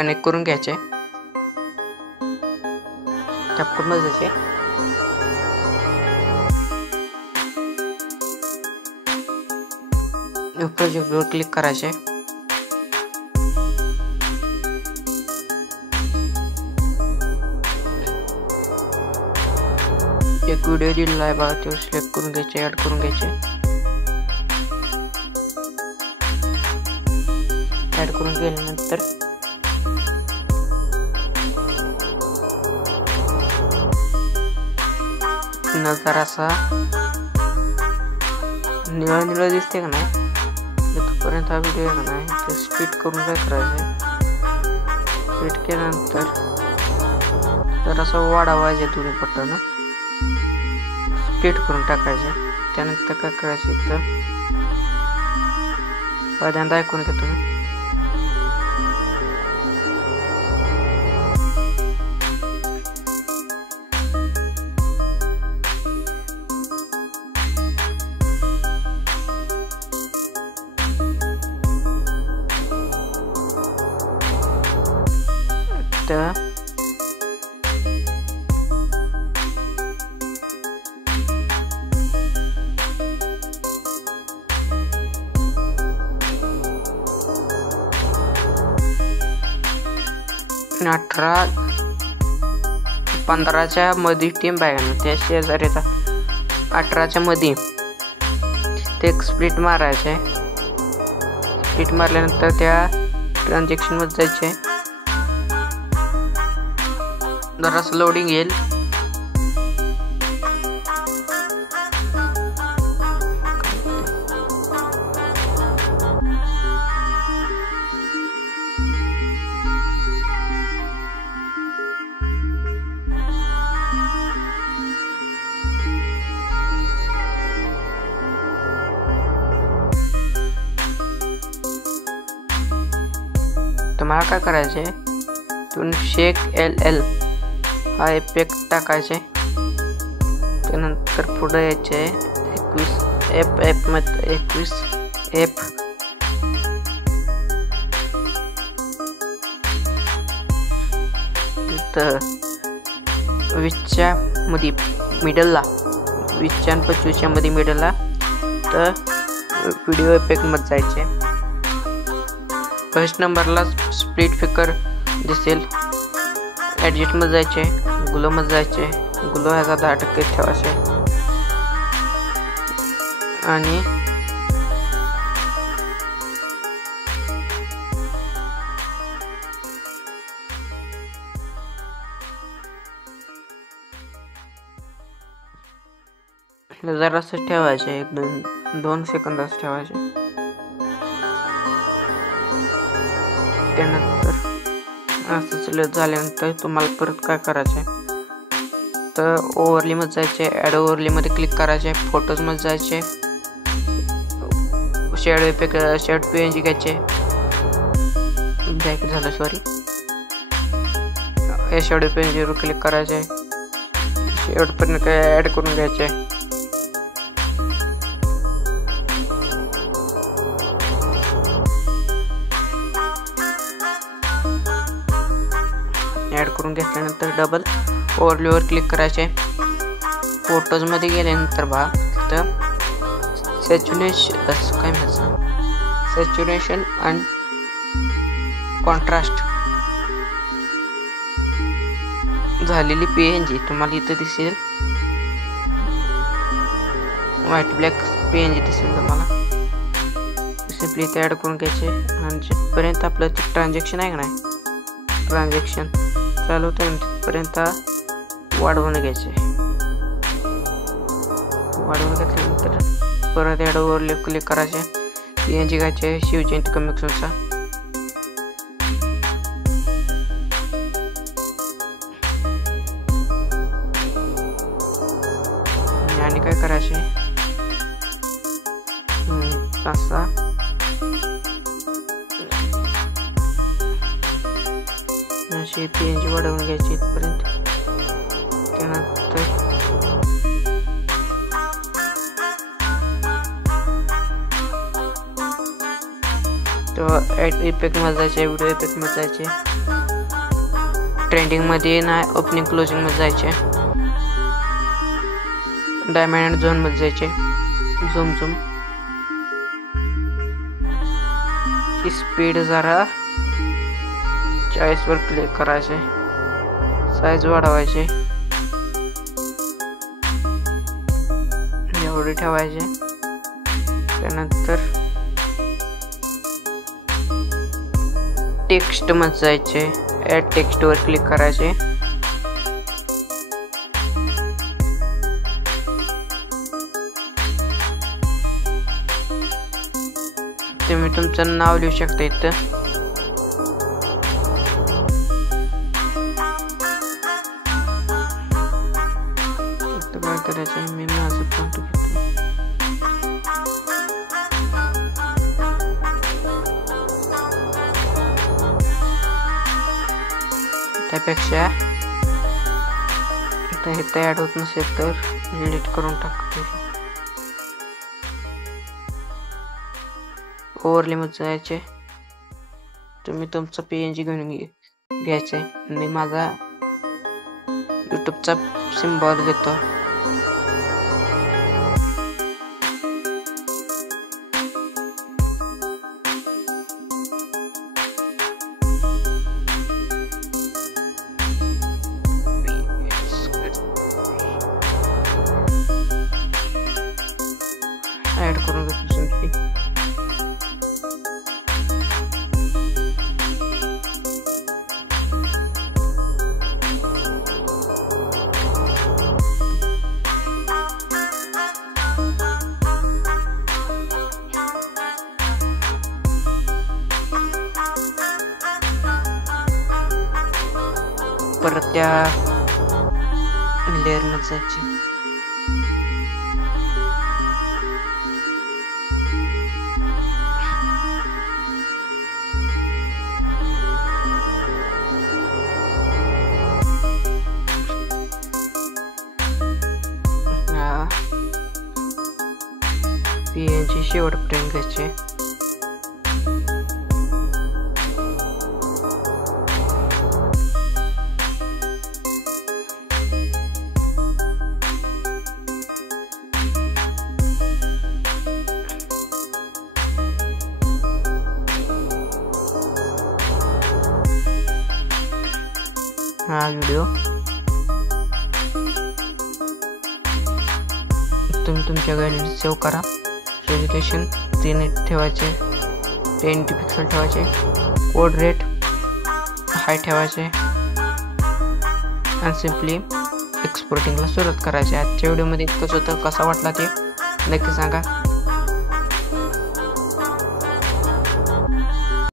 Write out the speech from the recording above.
कनेक्ट करून घ्यायचे, टॅप करून बजायचे. न्यू प्रोजेक्टवर क्लिक करायचे. एक व्हिडिओ दिलेला आहे बघा, तो सिलेक्ट करून घ्यायचे, ऍड करून घ्यायचे. ऍड करून गेल्यानंतर जरासा निळा निळा दिसते का नाही, तिथपर्यंत हा व्हिडिओ आहे का नाही ते स्पीड करून काय करायचं, स्पीड केल्यानंतर जरासा वाढवायचे दोन्ही बटन, स्पीड करून टाकायचे. त्यानंतर काय करायचे तर पहिल्यांदा ऐकून घ्या तुम्ही. तर 18-15च्या मध्ये टीम बघा, त्या शेजारीचा 18च्या मध्ये ते एक स्प्लिट मारायचे. स्प्लिट मारल्यानंतर त्या ट्रान्झॅक्शन मध्ये जायचे, जरासं लोडिंग येईल. तुम्हाला काय करायचे, तुम्ही शेक LL हा इफेक्ट टाकायचे. त्यानंतर पुढे यायचे 21 मध्ये 21 F तर 20च्या मध्ये मिडलला, 20च्या आणि 25च्या मध्ये मिडलला तर व्हिडिओ इफेक्ट मध्ये जायचे. फर्स्ट नंबरला स्प्लिट फिकर दिसेल, ॲडजस्ट मध्ये जायचे, ग्लो मध्ये जायचे, ग्लो ह्याचा 10% ठेवायचे आणि जरासं ठेवायचे, 1-2 सेकंदाच ठेवायचे. त्यानंतर असं सिलेक्ट झाल्यानंतर तुम्हाला परत काय करायचं तर ओव्हरली मध्ये जायचे, ॲड ओव्हरली मध्ये क्लिक करायचे, फोटोज मध्ये जायचे, शेडो इफेक्ट शेड PNG घ्यायचे, बॅक झालं सॉरी, हे शेडो PNG वर क्लिक करायचे, शेवटपर्यंत काय ॲड करून घ्यायचे. ॲड करून घेतल्यानंतर डबल ओव्हरलीवर क्लिक करायचे. फोटोज मध्ये गेल्यानंतर बघा तिथं सॅच्युरेशन अँड कॉन्ट्रास्ट झालेली PNG तुम्हाला इथं दिसेल, व्हाईट ब्लॅक PNG दिसेल तुम्हाला. सिम्पली इथे ॲड करून घ्यायचे आणि जिथपर्यंत आपलं ते ट्रान्झॅक्शन आहे का नाही, ट्रान्झॅक्शन चालू होतं तिथपर्यंत वाढवून घ्यायचे. वाढवून घेतल्यानंतर परत ॲड ओव्हरले क्लिक करायचे, PNG घ्यायचे शिवजयंती कमिक्सचा. आणि काय करायचे तसा अशी PNG वाढवून घ्यायची इथपर्यंत. त्यानंतर तेव्हा ॲड इफेक्टमध्ये जायचे, व्हिडिओ इफेक्टमध्ये जायचे, ट्रेंडिंगमध्ये नाही ओपनिंग क्लोजिंगमध्ये जायचे, डायमंड झोनमध्ये जायचे, झूम ची स्पीड जरा 40 वर क्लिक करायचे, साईज वाढवायचे, एवढे ठेवायचे. त्यानंतर टेक्स्ट मध्ये जायचे, ऍड टेक्स्ट वर क्लिक करायचे, तुम्ही तुमचं नाव लिहू शकता इथं. काय करायचं, मी माझं फोटो घेतो. त्यापेक्षा हे ऍड होत नसेल तर डिलीट करून टाकतो. ओव्हरले मध्ये जायचे, तुम्ही तुमचा PNG घेऊन घ्यायचंय. मी माझा यूट्यूबचा सिम्बॉल घेतो. ऍड करून घेतो सिम्पली. परत त्या लेअर मध्ये जायची, PNG शेवटपर्यंत घ्यायचे. हा व्हिडिओ तुम्ही तुमच्या गॅलरीत सेव्ह करा. रेजोल्यूशन 3 ठेवायचे, 1080 पिक्सल ठेवायचे, कोड रेट हाय ठेवायचे आणि सिम्पली एक्सपोर्टिंगला सुरुवात करायची. आजच्या व्हिडिओमध्ये इतकंच होतं. कसा वाटला ते नक्की सांगा.